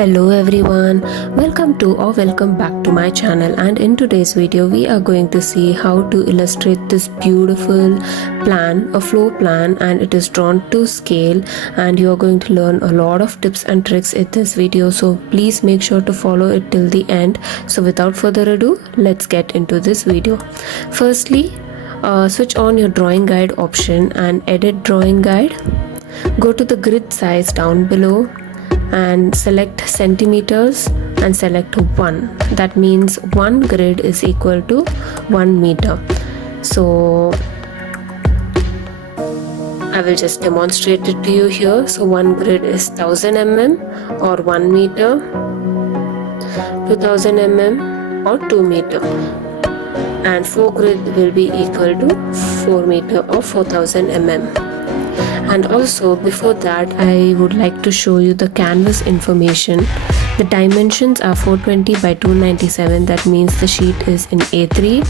Hello everyone, welcome back to my channel, and in today's video we are going to see how to illustrate this beautiful plan, a floor plan, and it is drawn to scale, and you are going to learn a lot of tips and tricks in this video, so please make sure to follow it till the end. So without further ado, let's get into this video. Firstly, switch on your drawing guide option and edit drawing guide. Go to the grid size down below and select centimeters and select 1. That means 1 grid is equal to 1 meter. So I will just demonstrate it to you here. So 1 grid is 1000 mm or 1 meter, 2000 mm or 2 meter, and 4 grid will be equal to 4 meter or 4000 mm. And also before that, I would like to show you the canvas information. The dimensions are 420 by 297. That means the sheet is in A3.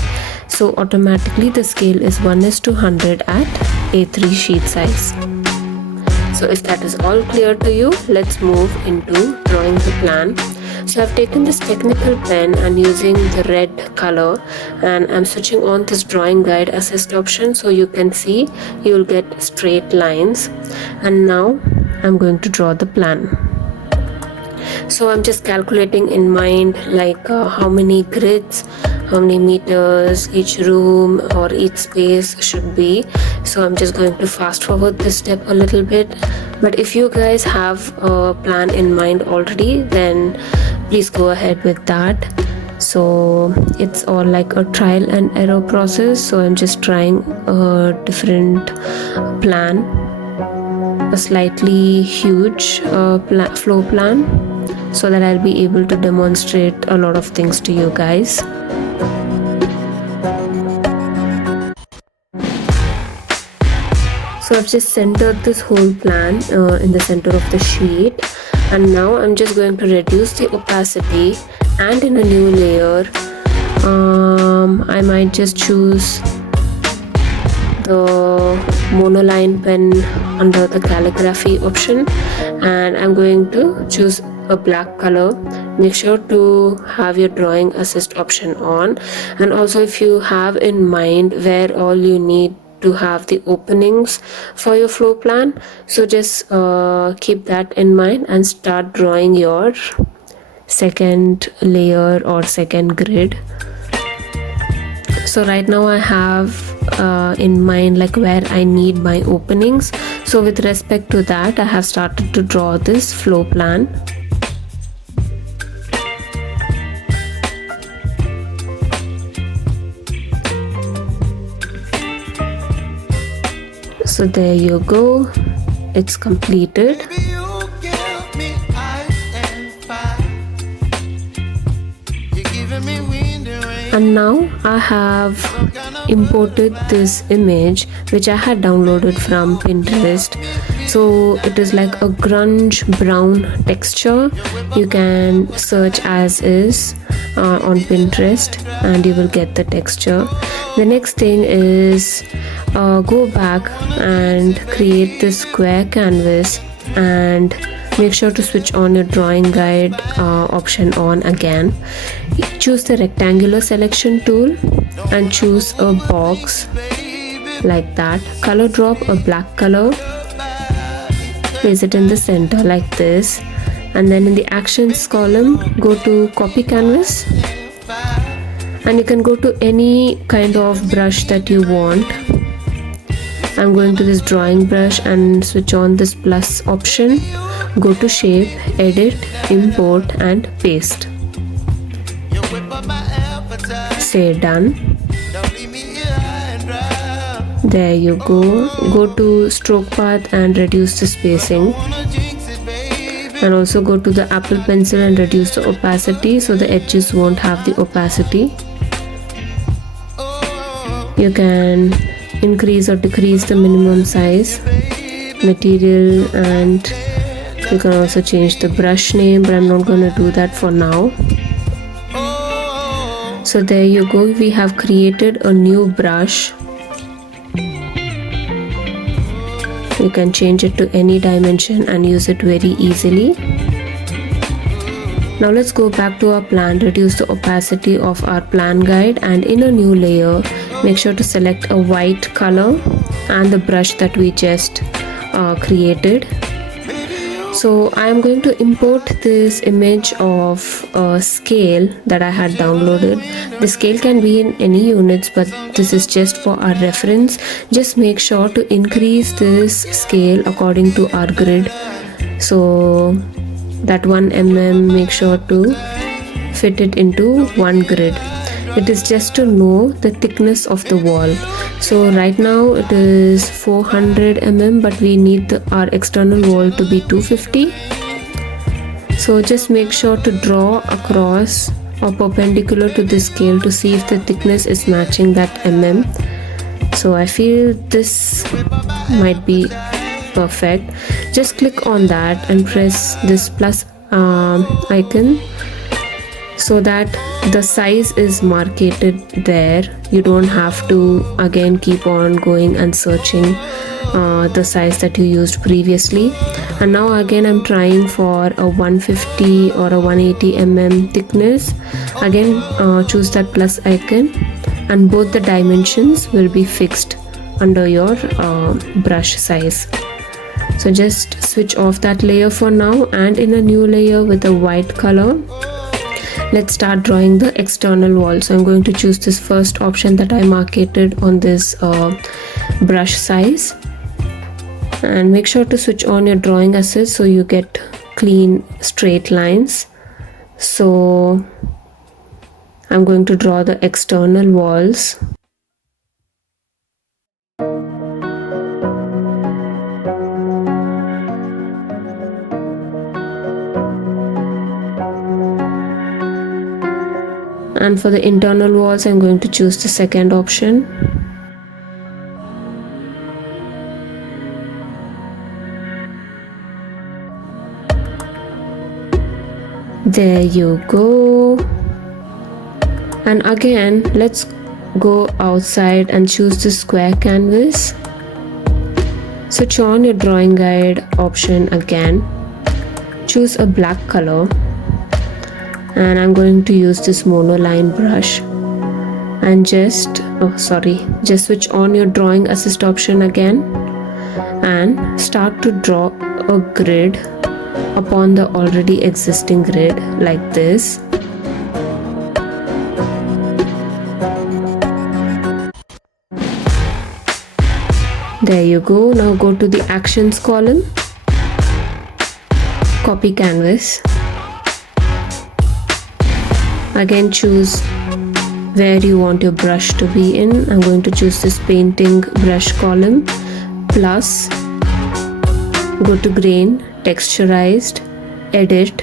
So automatically the scale is 1:100 at A3 sheet size. So if that is all clear to you, let's move into drawing the plan. So I've taken this technical pen and using the red color, and I'm switching on this drawing guide assist option so you can see you will get straight lines. And now I'm going to draw the plan. So I'm just calculating in mind like how many grids, how many meters each room or each space should be. So I'm just going to fast forward this step a little bit, but if you guys have a plan in mind already, then please go ahead with that. So it's all like a trial and error process, so I'm just trying a different plan, a slightly huge floor plan, so that I'll be able to demonstrate a lot of things to you guys. So I've just centered this whole plan in the center of the sheet, and now I'm just going to reduce the opacity, and in a new layer I might just choose the monoline pen under the calligraphy option, and I'm going to choose a black color. Make sure to have your drawing assist option on, and also if you have in mind where all you need to have the openings for your floor plan, so just keep that in mind and start drawing your second layer or second grid. So right now I have in mind like where I need my openings, so with respect to that I have started to draw this floor plan. So there you go, it's completed. And now I have imported this image which I had downloaded from Pinterest. So it is like a grunge brown texture. You can search as is on Pinterest and you will get the texture. The next thing is go back and create this square canvas, and make sure to switch on your drawing guide option on again. Choose the rectangular selection tool and choose a box like that. Color drop a black color, place it in the center like this, and then in the actions column go to copy canvas, and you can go to any kind of brush that you want. I'm going to this drawing brush and switch on this plus option. Go to shape, edit, import and paste. Say done. There you go. Go to stroke path and reduce the spacing, and also go to the Apple Pencil and reduce the opacity so the edges won't have the opacity. You can increase or decrease the minimum size, material, and you can also change the brush name, but I'm not going to do that for now. So there you go, we have created a new brush. You can change it to any dimension and use it very easily. Now let's go back to our plan, reduce the opacity of our plan guide, and in a new layer make sure to select a white color and the brush that we just created. So I am going to import this image of a scale that I had downloaded. The scale can be in any units, but this is just for our reference. Just make sure to increase this scale according to our grid. So that 1 mm, make sure to fit it into one grid. It is just to know the thickness of the wall. So right now it is 400 mm, but we need our external wall to be 250. So just make sure to draw across or perpendicular to this scale to see if the thickness is matching that mm. So I feel this might be perfect. Just click on that and press this plus icon so that the size is marketed there. You don't have to again keep on going and searching the size that you used previously. And now again I'm trying for a 150 or a 180 mm thickness. Again choose that plus icon and both the dimensions will be fixed under your brush size. So just switch off that layer for now, and in a new layer with a white color, let's start drawing the external wall. So I'm going to choose this first option that I marketed on this brush size, and make sure to switch on your drawing assist so you get clean straight lines. So I'm going to draw the external walls. And for the internal walls, I'm going to choose the second option. There you go. And again, let's go outside and choose the square canvas. Switch on your drawing guide option again. Choose a black color. And I'm going to use this monoline brush and just switch on your drawing assist option again and start to draw a grid upon the already existing grid like this. There you go. Now go to the actions column, copy canvas. Again choose where you want your brush to be in. I'm going to choose this painting brush column, plus go to grain, texturized, edit,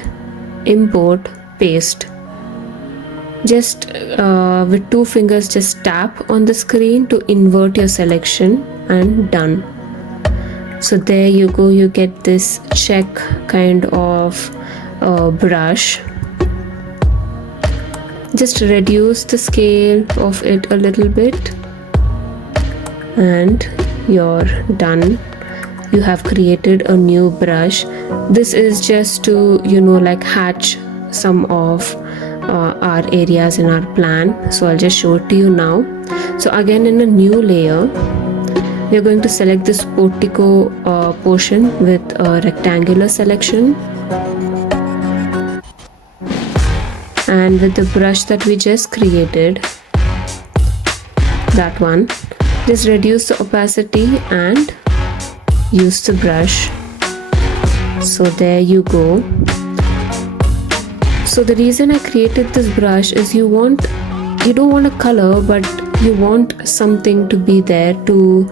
import, paste. Just with 2 fingers just tap on the screen to invert your selection and done. So there you go, you get this check kind of brush. Just reduce the scale of it a little bit and you're done. You have created a new brush. This is just to like hatch some of our areas in our plan. So I'll just show it to you now. So again, in a new layer, we're going to select this portico portion with a rectangular selection. And with the brush that we just created, that one, just reduce the opacity and use the brush. So there you go. So the reason I created this brush is you don't want a color, but you want something to be there to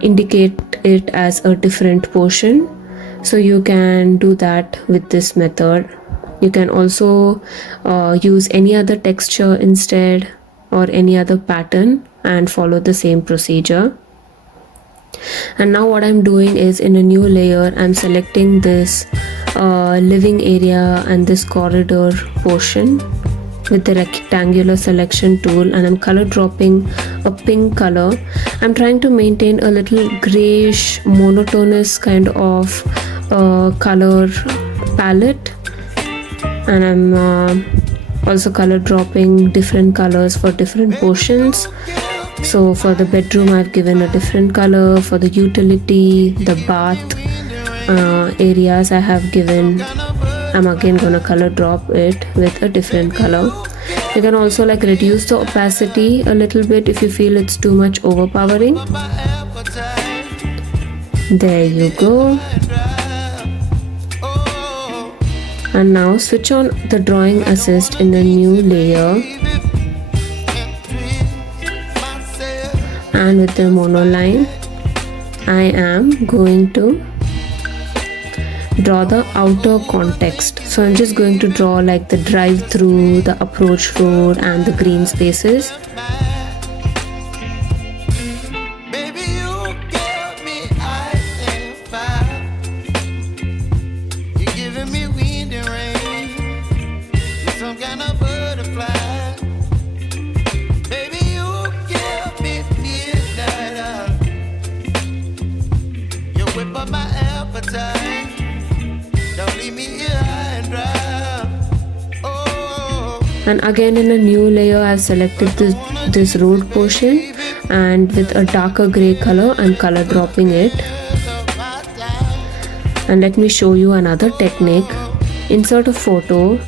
indicate it as a different portion. So you can do that with this method. You can also use any other texture instead or any other pattern and follow the same procedure. And now what I'm doing is, in a new layer, I'm selecting this living area and this corridor portion with the rectangular selection tool, and I'm color dropping a pink color. I'm trying to maintain a little grayish monotonous kind of color palette. and I'm also color dropping different colors for different portions. So for the bedroom I've given a different color, for the utility, the bath areas I have given, I'm again gonna color drop it with a different color. You can also like reduce the opacity a little bit if you feel it's too much overpowering. There you go. And now switch on the drawing assist in a new layer, and with the monoline I am going to draw the outer context. So I'm just going to draw like the drive through, the approach road and the green spaces. And again in a new layer I've selected this road portion, and with a darker gray color I'm color dropping it. And let me show you another technique. Insert a photo.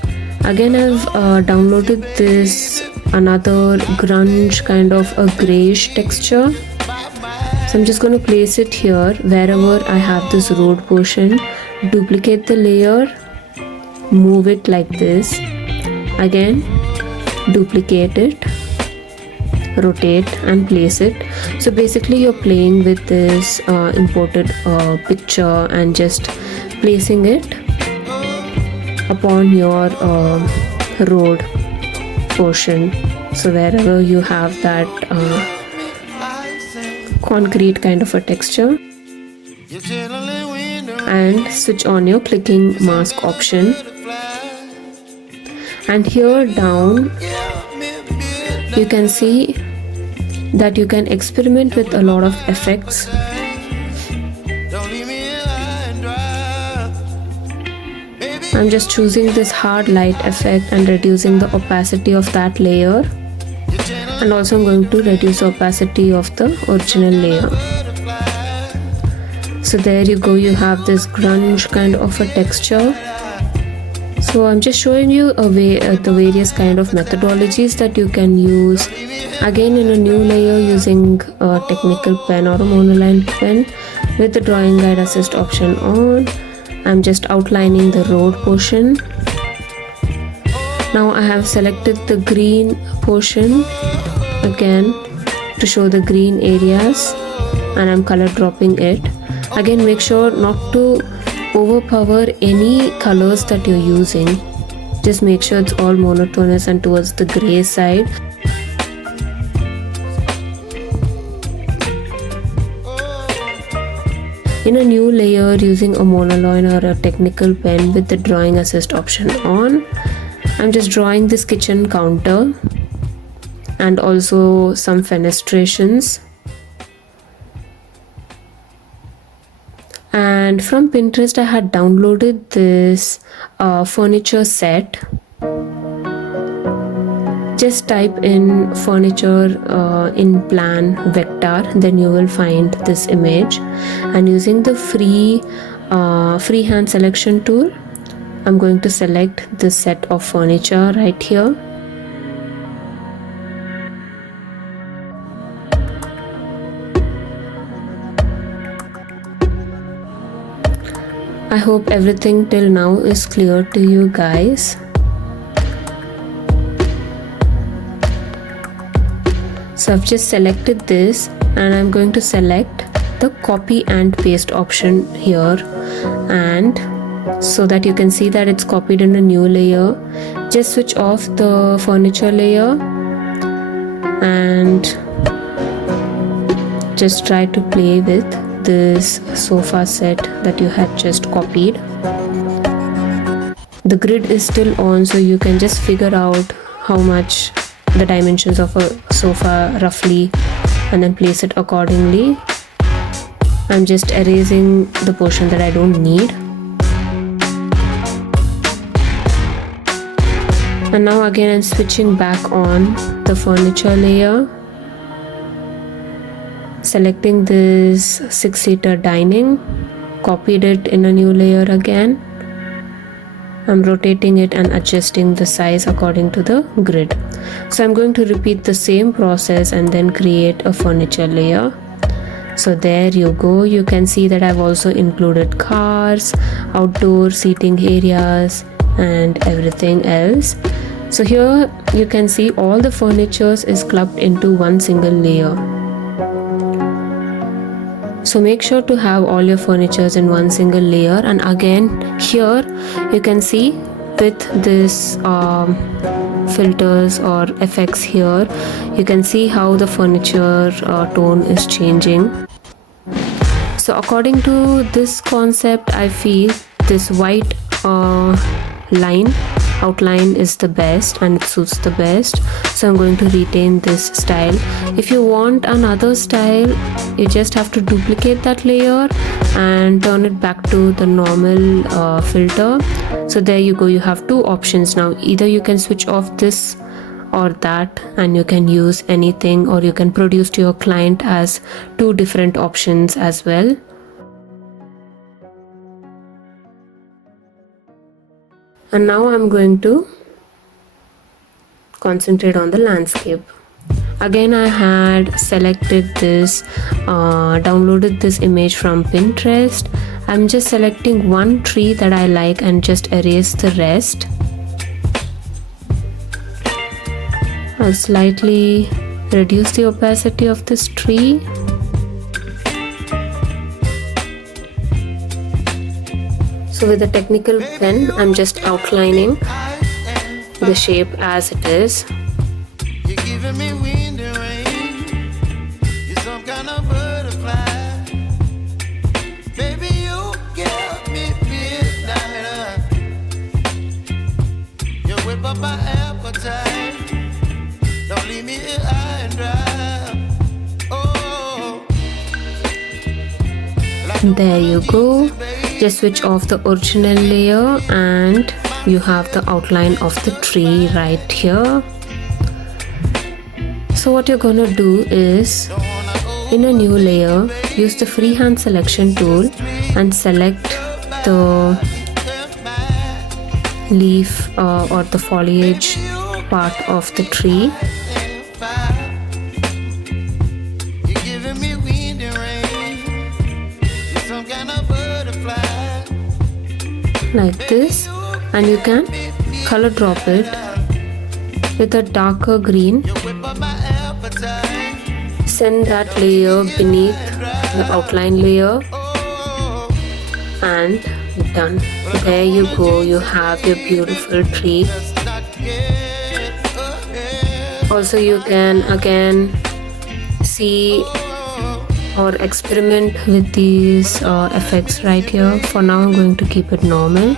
Again I've downloaded this another grunge kind of a grayish texture. So I'm just going to place it here wherever I have this road portion. Duplicate the layer, move it like this. Again duplicate it, rotate and place it. So basically you're playing with this imported picture and just placing it upon your road portion. So wherever you have that concrete kind of a texture, and switch on your clicking mask option. And here down you can see that you can experiment with a lot of effects. I'm just choosing this hard light effect and reducing the opacity of that layer, and also I'm going to reduce the opacity of the original layer. So there you go, you have this grunge kind of a texture. So I'm just showing you the various kind of methodologies that you can use. Again in a new layer using a technical pen or a monoline pen with the drawing guide assist option on. I'm just outlining the road portion. Now I have selected the green portion again to show the green areas, and I'm color dropping it. Again make sure not to overpower any colors that you're using. Just make sure it's all monotonous and towards the gray side. In a new layer using a monoline or a technical pen with the drawing assist option on, I'm just drawing this kitchen counter and also some fenestrations. And from Pinterest I had downloaded this furniture set. Just type in furniture in plan vector, then you will find this image. And using the freehand selection tool, I'm going to select this set of furniture right here. I hope everything till now is clear to you guys. So I've just selected this, and I'm going to select the copy and paste option here, and so that you can see that it's copied in a new layer. Just switch off the furniture layer and just try to play with this sofa set that you had just copied. The grid is still on, so you can just figure out how much the dimensions of a sofa roughly and then place it accordingly. I'm just erasing the portion that I don't need. And now again I'm switching back on the furniture layer, selecting this 6-seater dining, copied it in a new layer again. I'm rotating it and adjusting the size according to the grid. So I'm going to repeat the same process and then create a furniture layer. So there you go. You can see that I've also included cars, outdoor seating areas and everything else. So here you can see all the furniture is clubbed into one single layer. So make sure to have all your furnitures in one single layer. And again here you can see with this filters or effects here, you can see how the furniture tone is changing. So according to this concept, I feel this white line outline is the best and it suits the best. So I'm going to retain this style. If you want another style, you just have to duplicate that layer and turn it back to the normal filter. So there you go, you have two options now. Either you can switch off this or that and you can use anything, or you can produce to your client as two different options as well. And now I'm going to concentrate on the landscape. Again, I had selected this, downloaded this image from Pinterest. I'm just selecting one tree that I like and just erase the rest. I'll slightly reduce the opacity of this tree. So with a technical pen, I'm just outlining the shape as it is. You're giving me wind and rain. You're some kind of butterfly. Baby, you give me midnight. You whip up my appetite. Don't leave me here high and dry. Oh, There you go. Just switch off the original layer and you have the outline of the tree right here. So what you're gonna do is, in a new layer, use the freehand selection tool and select the leaf or the foliage part of the tree. you're giving me wind and rain. You're some kind of butterfly. Like this, and you can color drop it with a darker green. Whip up my appetite. Send that layer beneath the outline layer and done. There you go, you have your beautiful tree. Also you can again see or experiment with these effects right here. For now I'm going to keep it normal.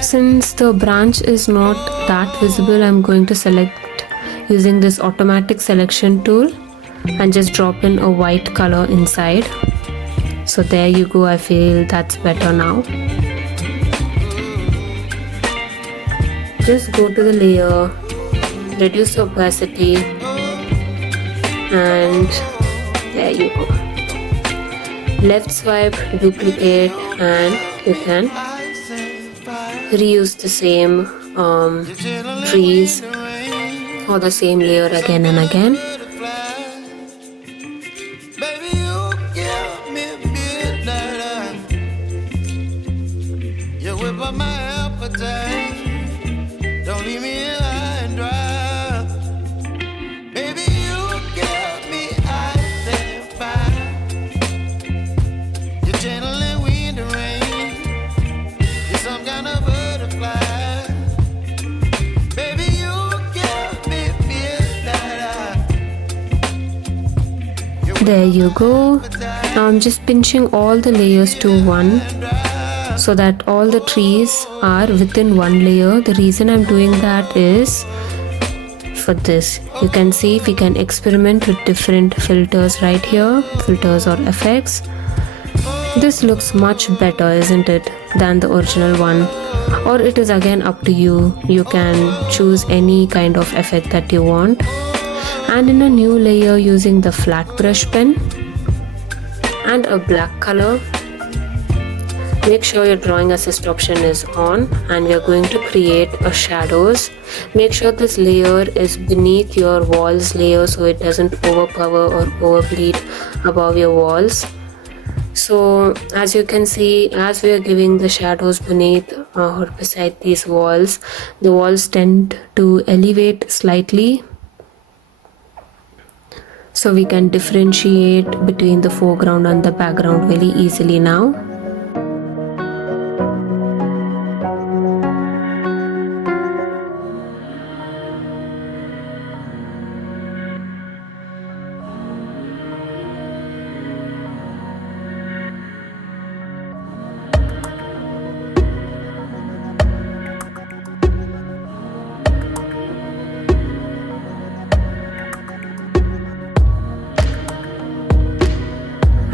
Since the branch is not that visible, I'm going to select using this automatic selection tool and just drop in a white color inside. So there you go, I feel that's better now. Just go to the layer, reduce the opacity, and there you go. Left swipe, duplicate, and you can reuse the same trees or the same layer again and again. Baby, you give me midnight. You whip up my appetite. Don't leave me here high and dry. Baby, you give me ice and fire. You're channeling wind and rain. You're some kind of butterfly. Baby, you give me midnight. There you go. Now I'm just pinching all the layers to one so that all the trees are within one layer. The reason I'm doing that is for this. You can see if we can experiment with different filters right here, filters or effects. This looks much better, isn't it, than the original one? Or it is again up to you. You can choose any kind of effect that you want. And in a new layer, using the flat brush pen and a black color, make sure your drawing assist option is on, and we are going to create a shadows. Make sure this layer is beneath your walls layer so it doesn't overpower or overbleed above your walls. So as you can see, as we are giving the shadows beneath or beside these walls, the walls tend to elevate slightly, so we can differentiate between the foreground and the background very easily now.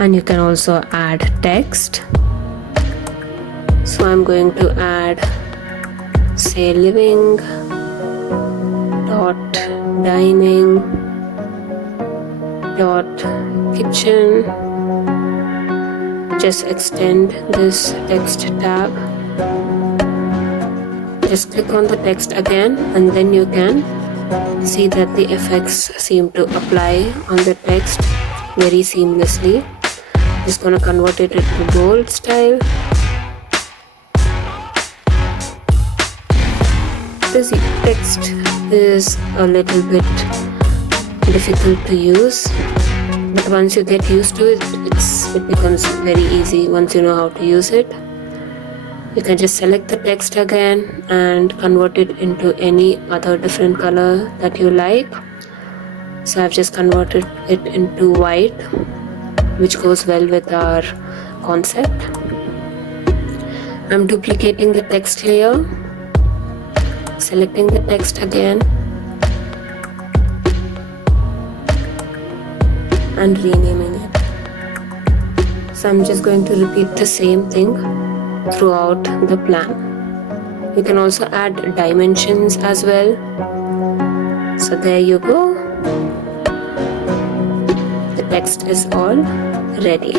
And you can also add text. So I'm going to add, say, living dot dining dot kitchen. Just extend this text tab. Just click on the text again, and then you can see that the effects seem to apply on the text very seamlessly. Just gonna convert it into bold style. This text is a little bit difficult to use, but once you get used to it, it becomes very easy once you know how to use it. You can just select the text again and convert it into any other different color that you like. So I've just converted it into white, which goes well with our concept. I'm duplicating the text layer, selecting the text again, and renaming it. So I'm just going to repeat the same thing throughout the plan. You can also add dimensions as well. So there you go. The text is all ready.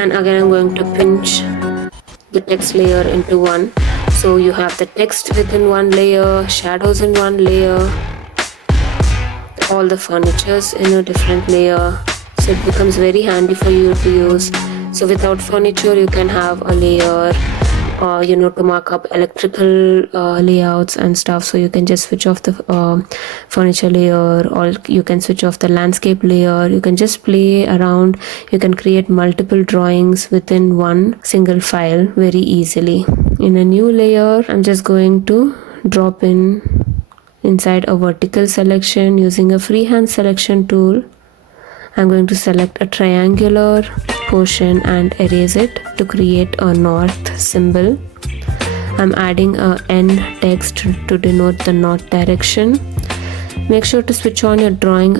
And again I'm going to pinch the text layer into one. So you have the text within one layer, shadows in one layer, all the furnitures in a different layer. So it becomes very handy for you to use. So without furniture you can have a layer to mark up electrical layouts and stuff. So you can just switch off the furniture layer, or you can switch off the landscape layer. You can just play around. You can create multiple drawings within one single file very easily. In a new layer, I'm just going to drop inside a vertical selection using a freehand selection tool. I'm going to select a triangular portion and erase it to create a north symbol. I'm adding a N text to denote the north direction. Make sure to switch on your drawing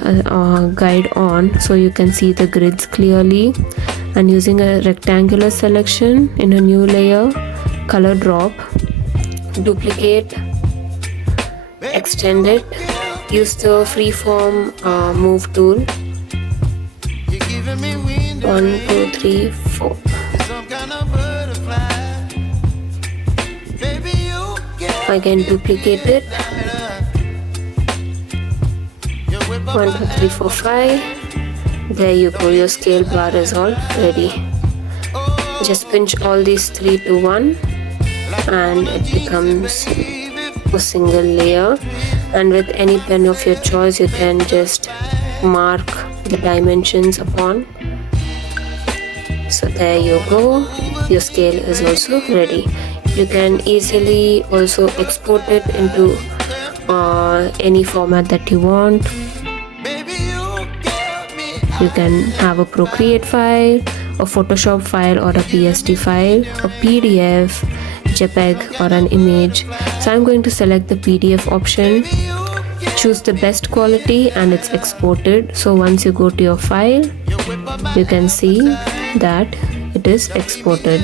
guide on so you can see the grids clearly. And using a rectangular selection in a new layer, color drop, duplicate, extend it, use the freeform move tool. 1, 2, 3, 4. Again duplicate it. 1, 2, 3, 4, 5. There you go, your scale bar is all ready. Just pinch all these 3 to 1 and it becomes a single layer. And with any pen of your choice you can just mark the dimensions upon. So there you go, your scale is also ready. You can easily also export it into any format that you want. You can have a Procreate file, a Photoshop file, or a PSD file, a PDF, JPEG, or an image. So I'm going to select the PDF option, choose the best quality, and it's exported. So once you go to your file, you can see that it is exported.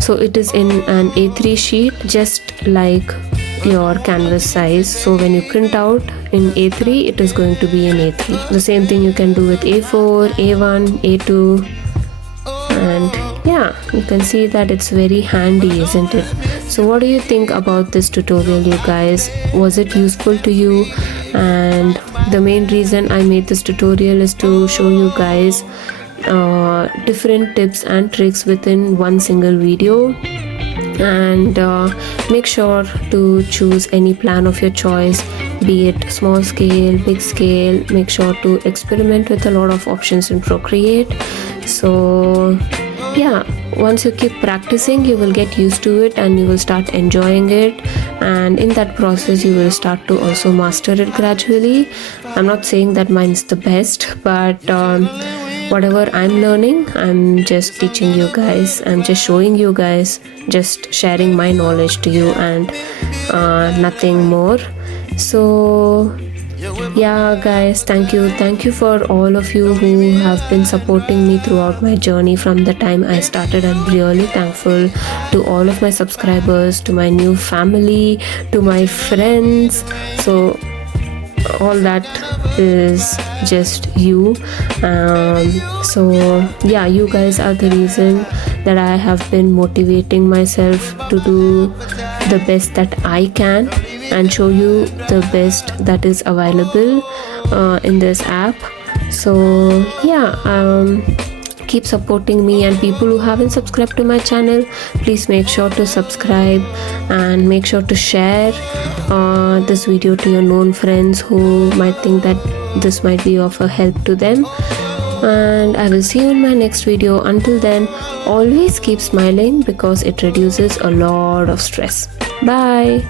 So it is in an A3 sheet, just like your canvas size. So when you print out in A3, it is going to be in A3. The same thing you can do with A4, A1, A2, and yeah, you can see that it's very handy, isn't it? So what do you think about this tutorial, you guys? Was it useful to you? And the main reason I made this tutorial is to show you guys different tips and tricks within one single video. And make sure to choose any plan of your choice, be it small scale, big scale. Make sure to experiment with a lot of options in Procreate. So yeah, once you keep practicing, you will get used to it and you will start enjoying it, and in that process you will start to also master it gradually. I'm not saying that mine's the best, but whatever I'm learning, I'm just teaching you guys, I'm just showing you guys, just sharing my knowledge to you, and nothing more. So yeah guys, thank you for all of you who have been supporting me throughout my journey from the time I started. I'm really thankful to all of my subscribers, to my new family, to my friends. So all that is just you. So yeah, you guys are the reason that I have been motivating myself to do the best that I can and show you the best that is available in this app. So yeah, keep supporting me, and people who haven't subscribed to my channel, please make sure to subscribe and make sure to share this video to your known friends who might think that this might be of a help to them. And I will see you in my next video. Until then, always keep smiling because it reduces a lot of stress. Bye.